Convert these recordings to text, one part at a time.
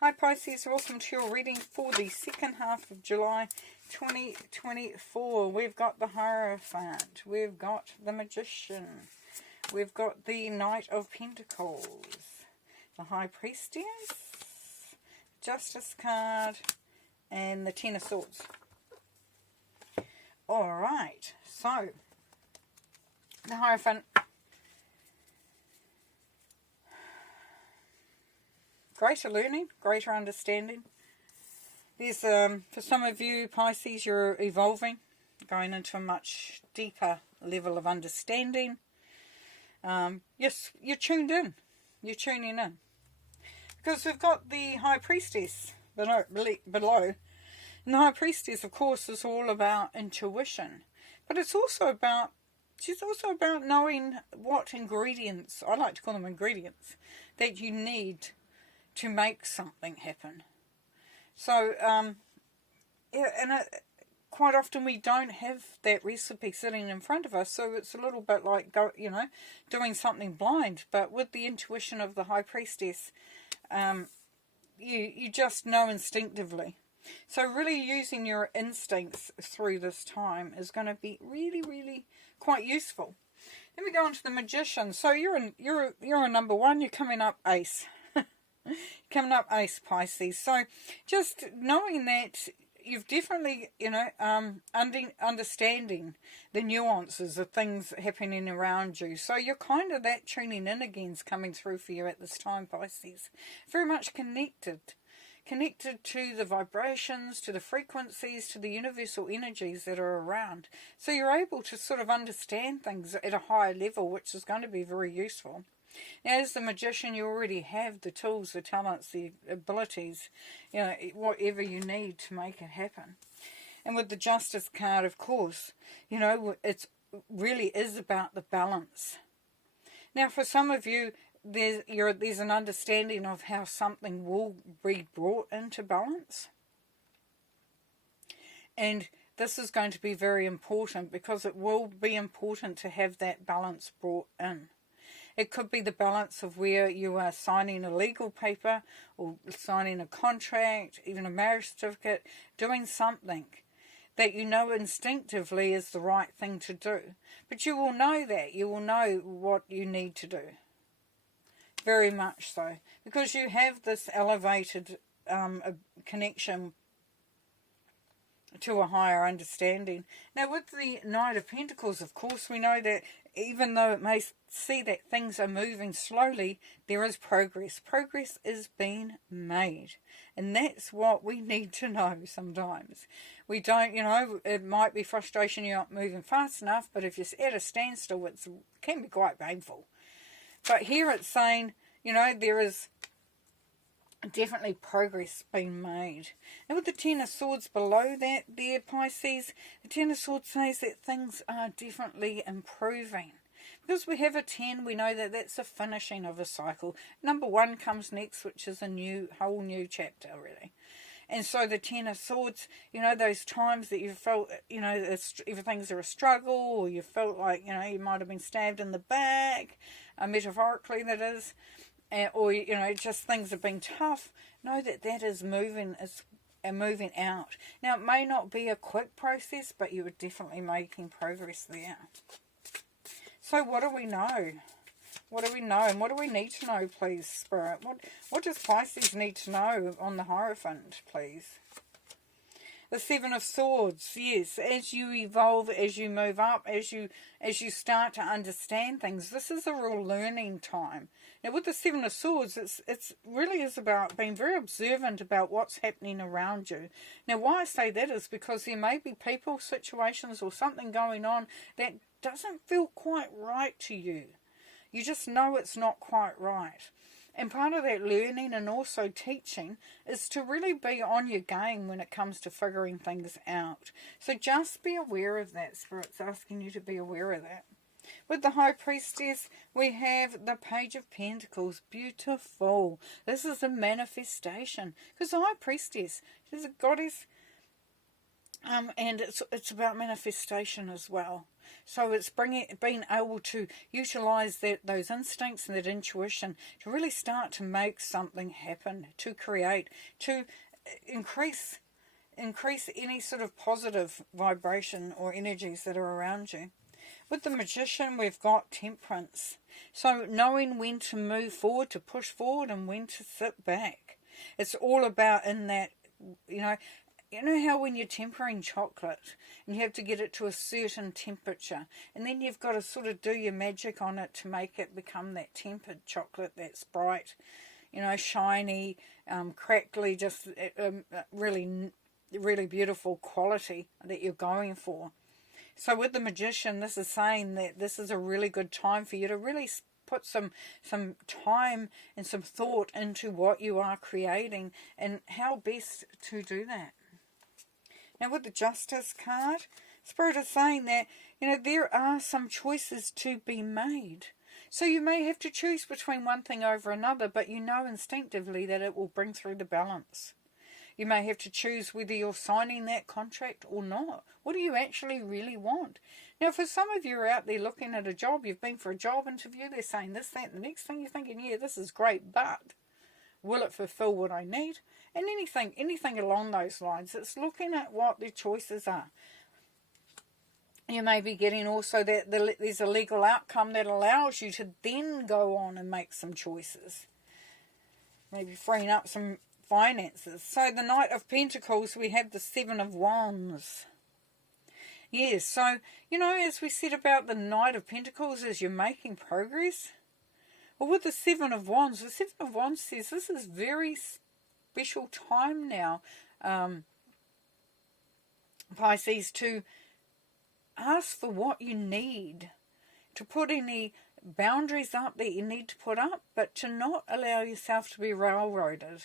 Hi Pisces, welcome to your reading for the second half of July 2024. We've got the Hierophant, we've got the Magician, we've got the Knight of Pentacles, the High Priestess, Justice card, and the Ten of Swords. Alright, so the Hierophant. Greater learning, greater understanding. There's, for some of you Pisces, you're evolving, going into a much deeper level of understanding. Yes, you're tuned in. You're tuning in. Because we've got the High Priestess below. And the High Priestess, of course, is all about intuition. But it's also about, she's also about knowing what ingredients, I like to call them ingredients, that you need to make something happen. So, yeah, and quite often we don't have that recipe sitting in front of us, so it's a little bit like, doing something blind. But with the intuition of the High Priestess, you just know instinctively. So really using your instincts through this time is going to be really, really quite useful. Then we go on to the Magician. So you're a number one. You're coming up ace. Coming up ace, Pisces. So just knowing that you've definitely, understanding the nuances of things happening around you. So you're kind of, that tuning in again is coming through for you at this time, Pisces. Very much connected to the vibrations, to the frequencies, to the universal energies that are around. So you're able to sort of understand things at a higher level, which is going to be very useful. Now, as the Magician, you already have the tools, the talents, the abilities, whatever you need to make it happen. And with the Justice card, of course, it really is about the balance. Now, for some of you, there's an understanding of how something will be brought into balance. And this is going to be very important because it will be important to have that balance brought in. It could be the balance of where you are signing a legal paper or signing a contract, even a marriage certificate, doing something that you know instinctively is the right thing to do. But you will know that. You will know what you need to do. Very much so. Because you have this elevated connection to a higher understanding. Now with the Knight of Pentacles, of course, we know that even though it may see that things are moving slowly, there is progress. Progress is being made. And that's what we need to know sometimes. We don't, it might be frustration you're not moving fast enough, but if you're at a standstill, it can be quite painful. But here it's saying, there is definitely progress being made. And with the Ten of Swords below that there, Pisces, the Ten of Swords says that things are definitely improving. Because we have a 10, we know that that's a finishing of a cycle. Number 1 comes next, which is a whole new chapter, really. And so the Ten of Swords, those times that you felt, everything's a struggle, or you felt like, you might have been stabbed in the back, metaphorically that is, or just things have been tough. Know that is moving. It's moving out. Now it may not be a quick process, but you are definitely making progress there. So what do we know? What do we know, and what do we need to know, please, Spirit? What does Pisces need to know on the Hierophant, please? The Seven of Swords, yes, as you evolve, as you move up, as you start to understand things, this is a real learning time. Now with the Seven of Swords, it's really is about being very observant about what's happening around you. Now why I say that is because there may be people, situations, or something going on that doesn't feel quite right to you. You just know it's not quite right. And part of that learning and also teaching is to really be on your game when it comes to figuring things out. So just be aware of that. Spirit's asking you to be aware of that. With the High Priestess, we have the Page of Pentacles. Beautiful. This is a manifestation. Because the High Priestess, she's a goddess. And it's about manifestation as well. So it's being able to utilize those instincts and that intuition to really start to make something happen, to create, to increase any sort of positive vibration or energies that are around you. With the Magician, we've got Temperance. So knowing when to move forward, to push forward, and when to sit back. It's all about in that, you know how when you're tempering chocolate and you have to get it to a certain temperature, and then you've got to sort of do your magic on it to make it become that tempered chocolate that's bright, shiny, crackly, just really, really beautiful quality that you're going for. So with the Magician, this is saying that this is a really good time for you to really put some time and some thought into what you are creating and how best to do that. Now with the Justice card, Spirit is saying that, there are some choices to be made. So you may have to choose between one thing over another, but you know instinctively that it will bring through the balance. You may have to choose whether you're signing that contract or not. What do you actually really want? Now, for some of you are out there looking at a job, you've been for a job interview, they're saying this, that, and the next thing, you're thinking, yeah, this is great, but will it fulfill what I need? And anything along those lines. It's looking at what the choices are. You may be getting also that there's a legal outcome that allows you to then go on and make some choices. Maybe freeing up some finances. So the Knight of Pentacles, we have the Seven of Wands. Yes, so, as we said about the Knight of Pentacles, as you're making progress, well, with the Seven of Wands, the Seven of Wands says this is very special time now, Pisces, to ask for what you need, to put any boundaries up that you need to put up, but to not allow yourself to be railroaded.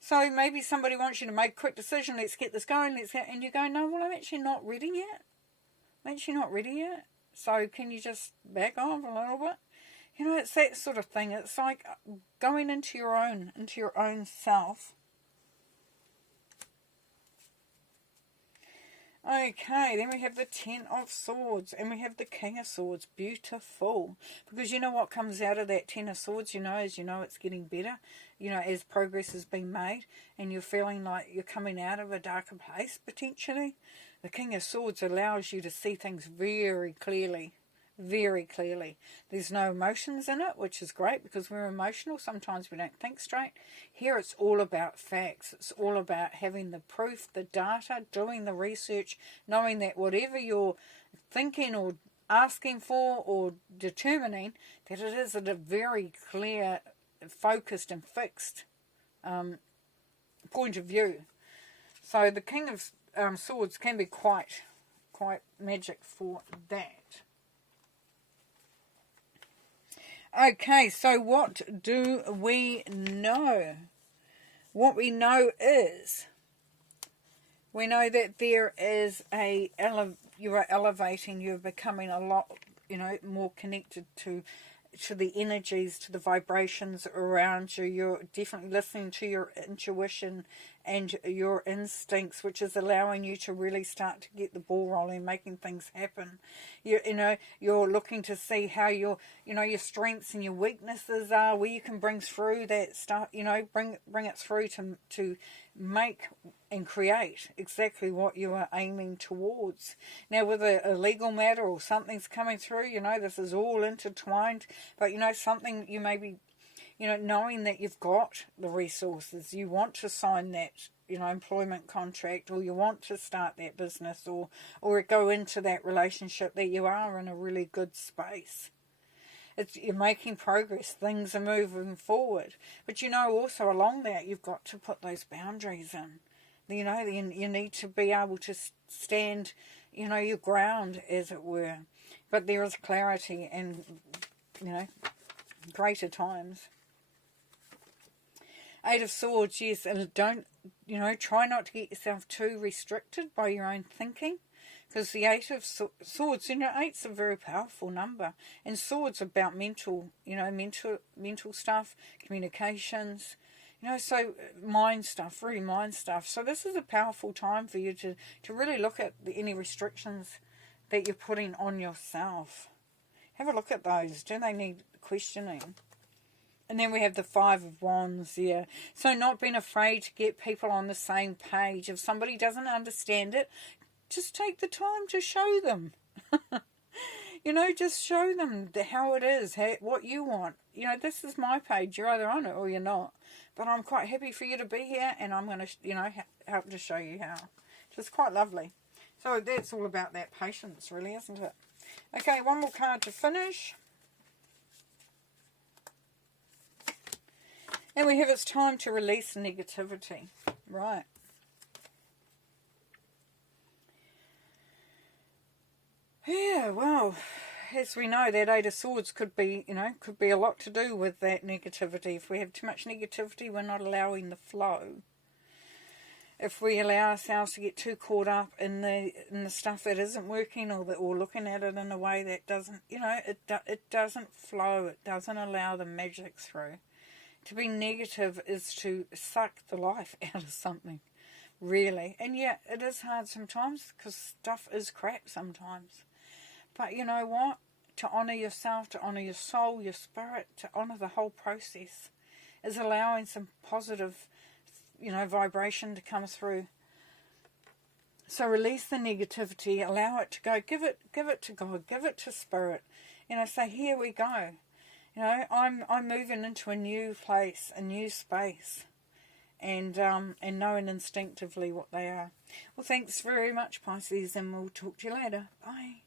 So maybe somebody wants you to make a quick decision, let's get this going, and you go, no, well, I'm actually not ready yet. So can you just back off a little bit? It's that sort of thing. It's like going into your own self. Okay, then we have the Ten of Swords and we have the King of Swords. Beautiful. Because what comes out of that Ten of Swords, is it's getting better, as progress has been made and you're feeling like you're coming out of a darker place potentially. The King of Swords allows you to see things very clearly. Very clearly. There's no emotions in it, which is great because we're emotional. Sometimes we don't think straight. Here it's all about facts. It's all about having the proof, the data, doing the research, knowing that whatever you're thinking or asking for or determining, that it is at a very clear, focused and fixed point of view. So the King of Swords can be quite magic for that. Okay, so what do we know? What we know is, we know that there is you are elevating, you're becoming a lot, more connected to the energies, to the vibrations around you. You're definitely listening to your intuition and your instincts, which is allowing you to really start to get the ball rolling, making things happen. You're looking to see how your strengths and your weaknesses are, where you can bring through that stuff, bring it through to make and create exactly what you are aiming towards. Now, with a legal matter or something's coming through, this is all intertwined, but something you may be, knowing that you've got the resources, you want to sign that, employment contract, or you want to start that business or go into that relationship, that you are in a really good space. You're making progress, things are moving forward. But also along that, you've got to put those boundaries in. You need to be able to stand, your ground, as it were. But there is clarity and, greater times. Eight of Swords, yes, and don't, try not to get yourself too restricted by your own thinking. Because the Eight of Swords, eight's a very powerful number. And Swords about mental stuff, communications, so mind stuff, really mind stuff. So this is a powerful time for you to really look at any restrictions that you're putting on yourself. Have a look at those. Do they need questioning? And then we have the Five of Wands here. So not being afraid to get people on the same page. If somebody doesn't understand it, just take the time to show them. You know, just show them how it is, what you want. You know, this is my page. You're either on it or you're not. But I'm quite happy for you to be here, and I'm going to, you know, help to show you how. Just quite lovely. So that's all about that patience, really, isn't it? Okay, one more card to finish. And we have it's time to release negativity. Right. Yeah, well, as we know, that Eight of Swords could be, you know, could be a lot to do with that negativity. If we have too much negativity, we're not allowing the flow. If we allow ourselves to get too caught up in the stuff that isn't working, or looking at it in a way that doesn't, you know, it doesn't flow. It doesn't allow the magic through. To be negative is to suck the life out of something, really. And yeah, it is hard sometimes because stuff is crap sometimes. But you know what? To honour yourself, to honour your soul, your spirit, to honour the whole process is allowing some positive, you know, vibration to come through. So release the negativity, allow it to go, give it to God, give it to Spirit. You know, say, here we go. You know, I'm moving into a new place, a new space, and knowing instinctively what they are. Well, thanks very much, Pisces, and we'll talk to you later. Bye.